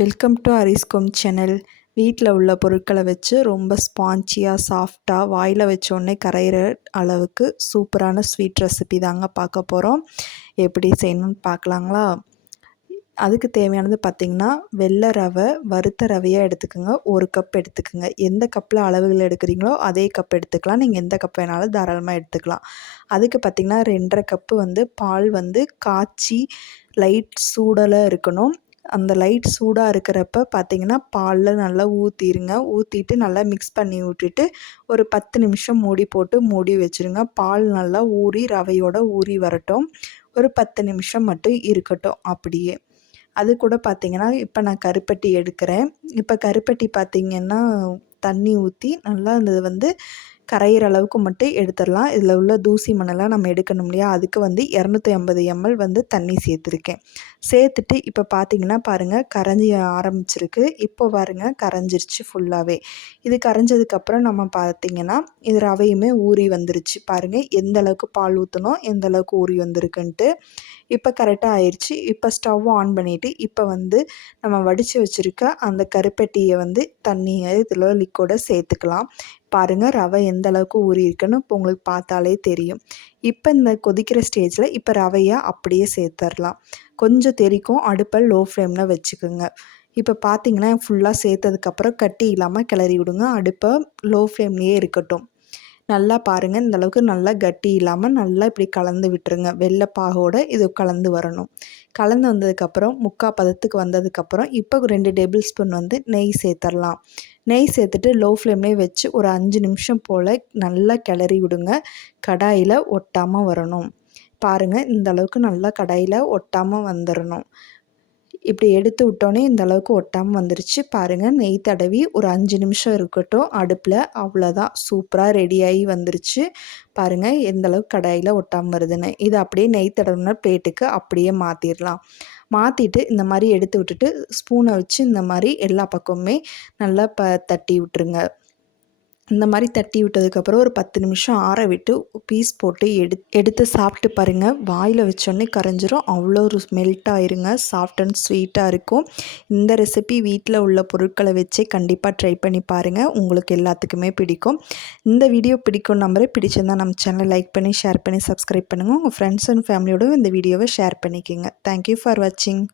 Welcome to அரிஸ்கோம் channel. வீட்டில் உள்ள பொருட்களை வச்சு ரொம்ப ஸ்பான்ச்சியாக சாஃப்டாக வாயில் வச்சோடனே கரையிற அளவுக்கு சூப்பரான ஸ்வீட் ரெசிபி தாங்க பார்க்க போகிறோம். எப்படி செய்யணும்னு பார்க்கலாங்களா? அதுக்கு தேவையானது பார்த்திங்கன்னா, வெள்ளை ரவை, வறுத்த ரவையாக எடுத்துக்கோங்க. 1 கப் எடுத்துக்கோங்க. எந்த கப்பில் அளவுகள் எடுக்கிறீங்களோ அதே கப் எடுத்துக்கலாம். நீங்கள் எந்த கப் வேணாலும் தாராளமாக எடுத்துக்கலாம். அதுக்கு பார்த்திங்கன்னா 2.5 கப்பு பால் காய்ச்சி லைட் சூடில் இருக்கணும். அந்த லைட் சூடாக இருக்கிறப்ப பார்த்திங்கன்னா பாலில் நல்லா ஊற்றிடுங்க. ஊற்றிட்டு நல்லா மிக்ஸ் பண்ணி விட்டுட்டு ஒரு 10 நிமிஷம் மூடி வச்சுருங்க. பால் நல்லா ஊறி ரவையோடு ஊறி வரட்டும். ஒரு 10 நிமிஷம் மட்டும் இருக்கட்டும் அப்படியே. அது கூட பார்த்திங்கன்னா இப்போ நான் கருப்பட்டி எடுக்கிறேன். இப்போ கருப்பட்டி பார்த்திங்கன்னா தண்ணி ஊற்றி நல்லா அது கரையிற அளவுக்கு மட்டும் எடுத்துடலாம். இதில் உள்ள தூசி மண்ணெல்லாம் நம்ம எடுக்கணும் இல்லையா? அதுக்கு 250 ml தண்ணி சேர்த்துருக்கேன். சேர்த்துட்டு இப்போ பார்த்திங்கன்னா பாருங்கள், கரைஞ்சி ஆரம்பிச்சிருக்கு. இப்போ பாருங்கள், கரைஞ்சிருச்சு ஃபுல்லாகவே. இது கரைஞ்சதுக்கப்புறம் நம்ம பார்த்திங்கன்னா இது ரவையுமே ஊறி வந்துருச்சு. பாருங்கள் எந்த அளவுக்கு பால் ஊற்றணும், எந்த அளவுக்கு ஊறி வந்திருக்குன்ட்டு. இப்போ கரெக்டாக ஆயிடுச்சு. இப்போ ஸ்டவ் ஆன் பண்ணிவிட்டு இப்போ நம்ம வடித்து வச்சுருக்க அந்த கருப்பட்டியை தண்ணியை இதில் லிக்விடை சேர்த்துக்கலாம். பாருங்கள் ரவை எந்த அளவுக்கு ஊறி இருக்குன்னு இப்போ உங்களுக்கு பார்த்தாலே தெரியும். இப்போ இந்த கொதிக்கிற ஸ்டேஜில் இப்போ ரவையை அப்படியே சேர்த்துடலாம். கொஞ்சம் தெறிக்கும். அடுப்பை லோ ஃப்ளேமில் வச்சுக்கோங்க. இப்போ பார்த்திங்கன்னா ஃபுல்லாக சேர்த்ததுக்கப்புறம் கட்டி இல்லாமல் கிளறி விடுங்க. அடுப்பை லோ ஃப்ளேம்லேயே இருக்கட்டும். நல்லா பாருங்கள், இந்தளவுக்கு நல்லா கட்டி இல்லாமல் நல்லா இப்படி கலந்து விட்டுருங்க. வெள்ளை பாகோடு இது கலந்து வரணும். கலந்து வந்ததுக்கப்புறம் 3/4 பதத்துக்கு வந்ததுக்கப்புறம் இப்போ 2 டேபிள் ஸ்பூன் நெய் சேர்த்துடலாம். நெய் சேர்த்துட்டு லோ ஃப்ளேம்லேயே வச்சு ஒரு 5 நிமிஷம் போல் நல்லா கிளறி விடுங்க. கடாயில் ஒட்டாமல் வரணும். பாருங்கள் இந்தளவுக்கு நல்லா கடாயில் ஒட்டாமல் வந்துடணும். இப்படி எடுத்து விட்டோன்னே இந்த அளவுக்கு ஒட்டாமல் வந்துருச்சு. பாருங்கள், நெய் தடவி ஒரு 5 நிமிஷம் இருக்கட்டும் அடுப்பில். அவ்வளோதான், சூப்பராக ரெடியாகி வந்துருச்சு. பாருங்கள் எந்த அளவுக்கு கடாயில் ஒட்டாமல் வருதுன்னு. இது அப்படியே நெய் தடவின பிளேட்டுக்கு அப்படியே மாற்றிடலாம். மாற்றிட்டு இந்த மாதிரி எடுத்து விட்டுட்டு ஸ்பூனை வச்சு இந்த மாதிரி எல்லா பக்கமுமே நல்லா தட்டி விட்டுருங்க. இந்த மாதிரி தட்டி விட்டதுக்கப்புறம் ஒரு 10 நிமிஷம் ஆற விட்டு பீஸ் போட்டு எடுத்து சாப்பிட்டு பாருங்கள். வாயில் வச்சோடனே கரைஞ்சிரும். அவ்வளோ ஒரு மெல்ட் ஆயிருங்க. சாஃப்ட் அண்ட் ஸ்வீட்டாக இருக்கும். இந்த ரெசிபி வீட்டில் உள்ள பொருட்களை வச்சே கண்டிப்பாக ட்ரை பண்ணி பாருங்கள். உங்களுக்கு எல்லாத்துக்குமே பிடிக்கும். இந்த வீடியோ பிடிக்கும் நம்பரை பிடிச்சிருந்தால் நம்ம சேனலை லைக் பண்ணி ஷேர் பண்ணி சப்ஸ்கிரைப் பண்ணுங்கள். உங்கள் ஃப்ரெண்ட்ஸ் அண்ட் ஃபேமிலியோட இந்த வீடியோவை ஷேர் பண்ணிக்கோங்க. தேங்க்யூ ஃபார் வாட்சிங்.